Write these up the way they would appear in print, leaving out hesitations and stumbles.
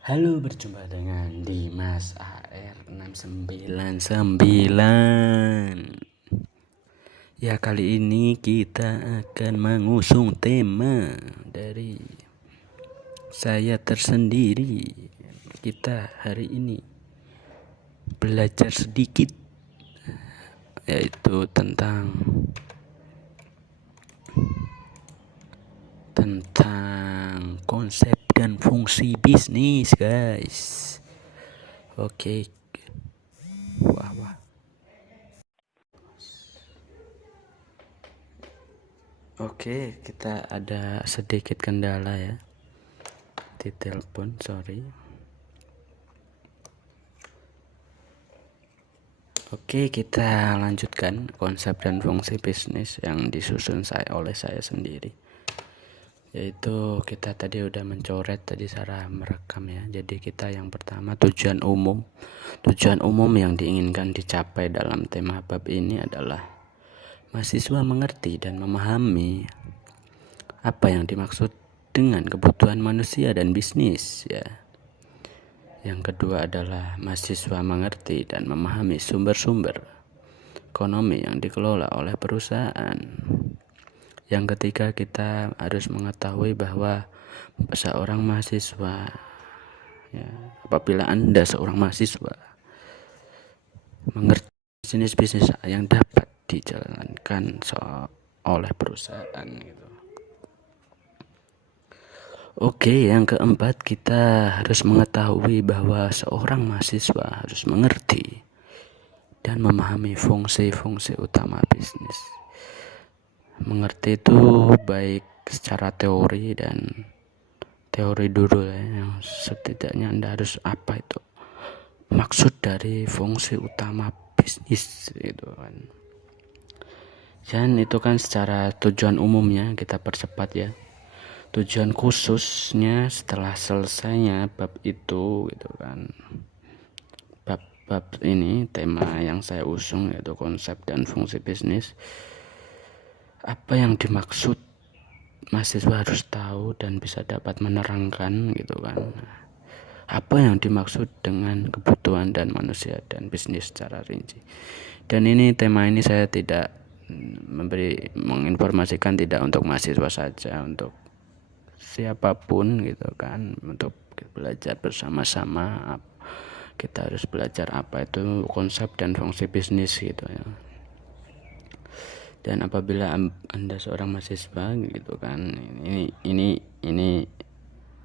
Halo, berjumpa dengan Dimas AR699. Ya, kali ini kita akan mengusung tema dari saya tersendiri. Kita hari ini belajar sedikit, yaitu tentang konsep dan fungsi bisnis, guys. Oke. Wah. Oke, kita ada sedikit kendala ya di telepon, sorry. Oke, kita lanjutkan konsep dan fungsi bisnis yang disusun oleh saya sendiri. Yaitu kita tadi udah mencoret tadi cara merekam ya. Jadi kita yang pertama tujuan umum. Tujuan umum yang diinginkan dicapai dalam tema bab ini adalah mahasiswa mengerti dan memahami apa yang dimaksud dengan kebutuhan manusia dan bisnis ya. Yang kedua adalah mahasiswa mengerti dan memahami sumber-sumber ekonomi yang dikelola oleh perusahaan. Yang ketiga, kita harus mengetahui bahwa seorang mahasiswa ya, apabila Anda seorang mahasiswa mengerti bisnis-bisnis yang dapat dijalankan oleh perusahaan gitu. Oke, yang keempat, kita harus mengetahui bahwa seorang mahasiswa harus mengerti dan memahami fungsi-fungsi utama bisnis. Mengerti itu baik secara teori dan teori dulu ya, yang setidaknya Anda harus apa itu maksud dari fungsi utama bisnis gitu kan. Dan itu kan secara tujuan umumnya kita percepat ya. Tujuan khususnya setelah selesainya bab itu gitu kan. Bab ini tema yang saya usung yaitu konsep dan fungsi bisnis. Apa yang dimaksud mahasiswa harus tahu dan bisa dapat menerangkan gitu kan. Apa yang dimaksud dengan kebutuhan dan manusia dan bisnis secara rinci. Dan ini tema ini saya tidak menginformasikan tidak untuk mahasiswa saja, untuk siapapun gitu kan, untuk belajar bersama-sama. Kita harus belajar apa itu konsep dan fungsi bisnis gitu ya. Dan apabila Anda seorang mahasiswa gitu kan, ini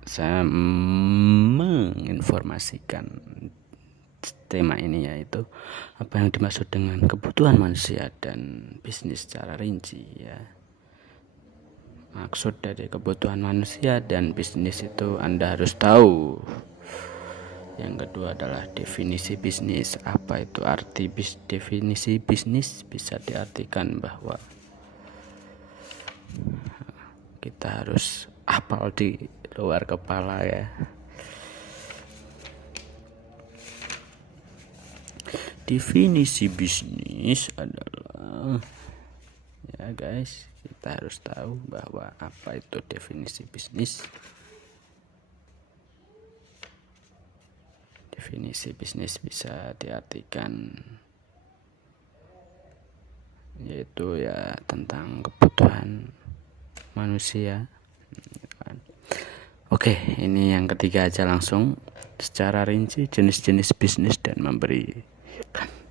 saya menginformasikan tema ini, yaitu apa yang dimaksud dengan kebutuhan manusia dan bisnis secara rinci ya. Maksud dari kebutuhan manusia dan bisnis itu Anda harus tahu. Yang kedua adalah definisi bisnis. Apa itu arti definisi bisnis? Bisa diartikan bahwa kita harus hafal di luar kepala ya. Definisi bisnis adalah ya guys, kita harus tahu bahwa apa itu definisi bisnis. Definisi bisnis bisa diartikan yaitu ya tentang kebutuhan manusia. Oke, ini yang ketiga aja langsung secara rinci jenis-jenis bisnis dan memberi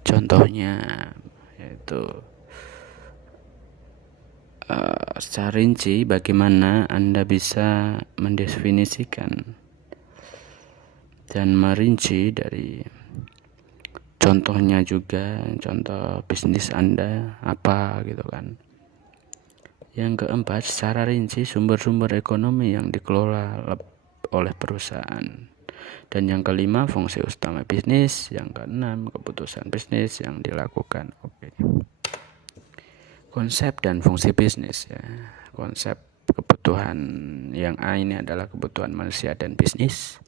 contohnya, yaitu secara rinci bagaimana Anda bisa mendefinisikan dan merinci dari contohnya juga, contoh bisnis Anda apa gitu kan. Yang keempat, secara rinci sumber-sumber ekonomi yang dikelola oleh perusahaan. Dan yang kelima, fungsi utama bisnis. Yang keenam, keputusan bisnis yang dilakukan. Oke. Konsep dan fungsi bisnis ya. Konsep kebutuhan yang A ini adalah kebutuhan manusia dan bisnis.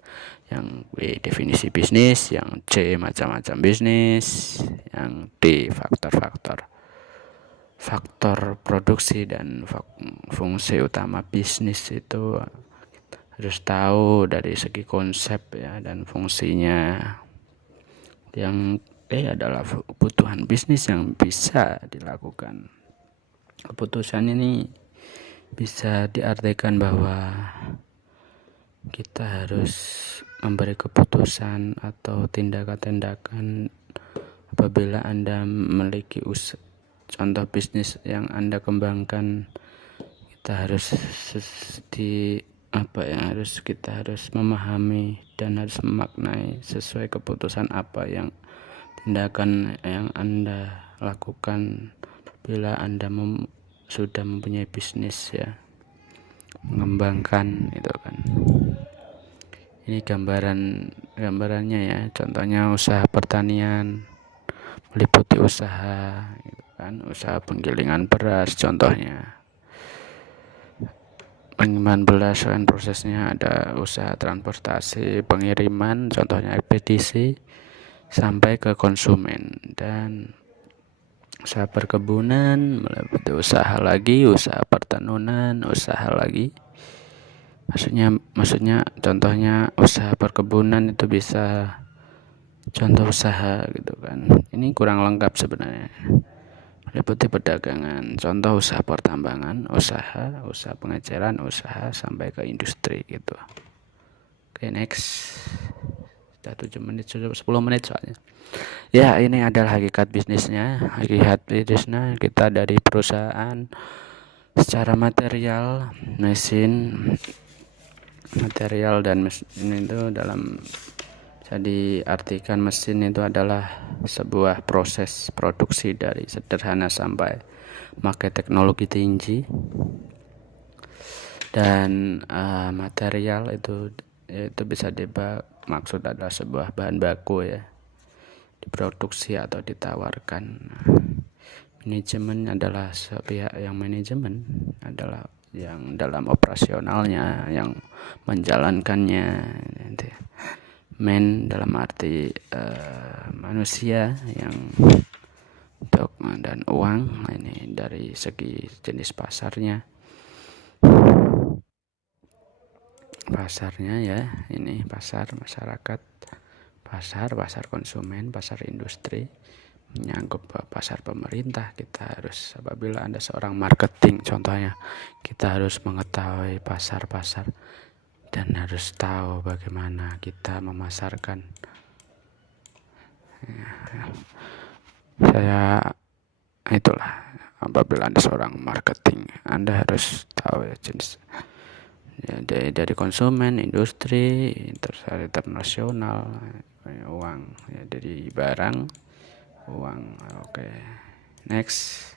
Yang B definisi bisnis, yang C macam-macam bisnis, yang D faktor produksi dan fungsi utama bisnis itu harus tahu dari segi konsep ya dan fungsinya yang adalah kebutuhan bisnis yang bisa dilakukan. Keputusan ini bisa diartikan bahwa kita harus memberi keputusan atau tindakan-tindakan apabila Anda memiliki contoh bisnis yang Anda kembangkan. Kita harus kita harus memahami dan harus memaknai sesuai keputusan apa yang tindakan yang Anda lakukan bila Anda sudah mempunyai bisnis ya, mengembangkan itu kan. Ini gambarannya ya, contohnya usaha pertanian meliputi usaha gitu kan, usaha penggilingan beras contohnya. Pengiriman beras dan prosesnya ada usaha transportasi, pengiriman contohnya ekspedisi sampai ke konsumen, dan usaha perkebunan meliputi usaha lagi, usaha pertenunan, usaha lagi. Maksudnya contohnya usaha perkebunan itu bisa contoh usaha gitu kan. Ini kurang lengkap sebenarnya. Meliputi perdagangan, contoh usaha pertambangan, usaha pengecaran, usaha sampai ke industri gitu. Oke, next. Sudah 7 menit, sudah 10 menit soalnya. Ya, ini adalah hakikat bisnisnya. Hakikat bisnisnya kita dari perusahaan secara material, material dan mesin itu dalam bisa diartikan mesin itu adalah sebuah proses produksi dari sederhana sampai memakai teknologi tinggi, dan material itu bisa maksud adalah sebuah bahan baku ya, diproduksi atau ditawarkan. Manajemen adalah pihak yang manajemen adalah yang dalam operasionalnya, yang menjalankannya. Man dalam arti manusia yang untuk dan uang, ini dari segi jenis pasarnya ya, ini pasar masyarakat, pasar konsumen, pasar industri, menyangkut pasar pemerintah. Kita harus, apabila Anda seorang marketing contohnya, kita harus mengetahui pasar-pasar dan harus tahu bagaimana kita memasarkan. Itulah, apabila Anda seorang marketing, Anda harus tahu ya jenis ya, dari konsumen, industri, internasional, uang ya, dari barang, uang. Oke. Next,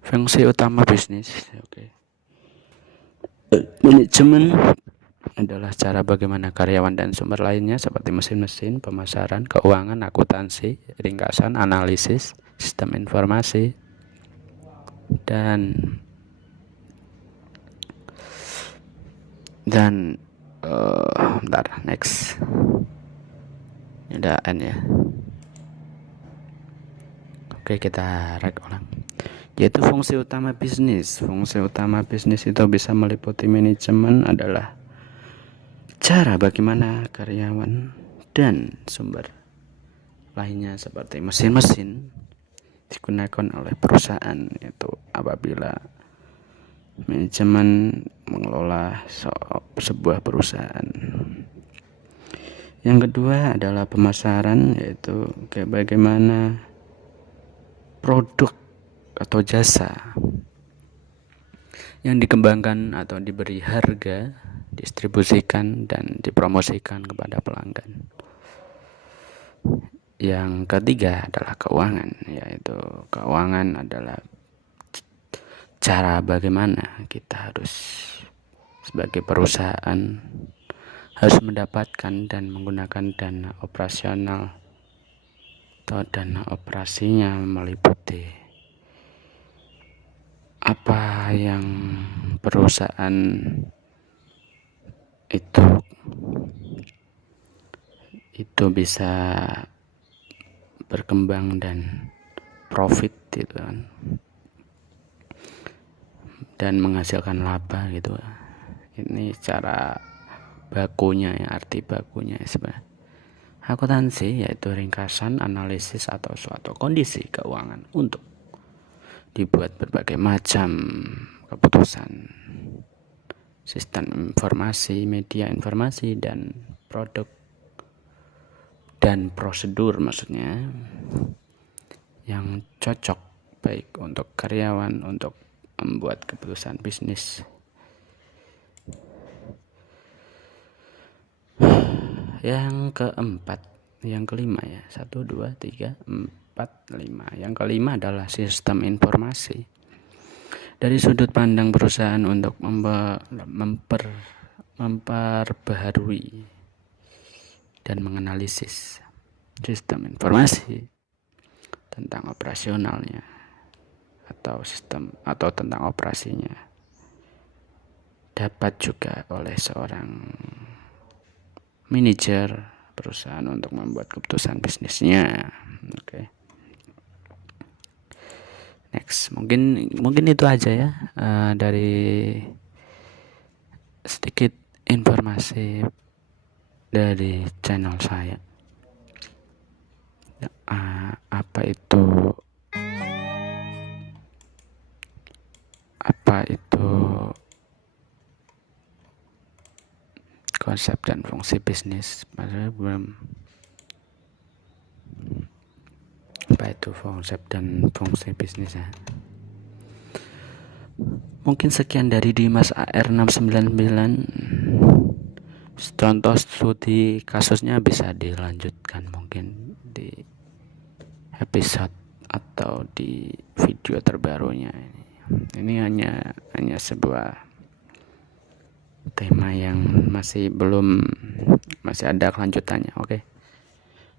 fungsi utama bisnis. Oke. Manajemen adalah cara bagaimana karyawan dan sumber lainnya seperti mesin-mesin, pemasaran, keuangan, akuntansi, ringkasan, analisis, sistem informasi, dan next. Ini udah N ya. Oke, kita rek ulang. Yaitu fungsi utama bisnis. Fungsi utama bisnis itu bisa meliputi manajemen adalah cara bagaimana karyawan dan sumber lainnya seperti mesin-mesin digunakan oleh perusahaan, itu apabila manajemen mengelola sebuah perusahaan. Yang kedua adalah pemasaran, yaitu bagaimana produk atau jasa yang dikembangkan atau diberi harga, distribusikan dan dipromosikan kepada pelanggan. Yang ketiga adalah keuangan, yaitu keuangan adalah cara bagaimana kita harus sebagai perusahaan harus mendapatkan dan menggunakan dana operasional atau dana operasinya meliputi apa yang perusahaan itu bisa berkembang dan profit gitu kan, dan menghasilkan laba gitu. Ini cara bakunya ya, arti bakunya sebenarnya. Akuntansi yaitu ringkasan analisis atau suatu kondisi keuangan untuk dibuat berbagai macam keputusan, sistem informasi, media informasi, dan produk dan prosedur maksudnya yang cocok baik untuk karyawan untuk membuat keputusan bisnis. Yang kelima ya, 1, 2, 3, 4, 5. Yang kelima adalah sistem informasi. Dari sudut pandang perusahaan untuk memperbaharui dan menganalisis sistem informasi tentang operasionalnya atau tentang operasinya dapat juga oleh seorang manajer perusahaan untuk membuat keputusan bisnisnya. Oke. Next, mungkin itu aja ya dari sedikit informasi dari channel saya. Apa itu konsep dan fungsi bisnis? Padahal belum. Apa itu konsep dan fungsi bisnis ya? Mungkin sekian dari Dimas AR699. Contoh studi kasusnya bisa dilanjutkan mungkin di episode atau di video terbarunya. Ini hanya sebuah tema yang masih ada kelanjutannya.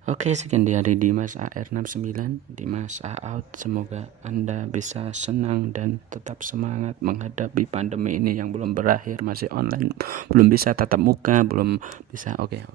Oke, sekian dari Dimas AR69. Dimas out. Semoga Anda bisa senang dan tetap semangat menghadapi pandemi ini yang belum berakhir, masih online, belum bisa tatap muka, belum bisa. Oke.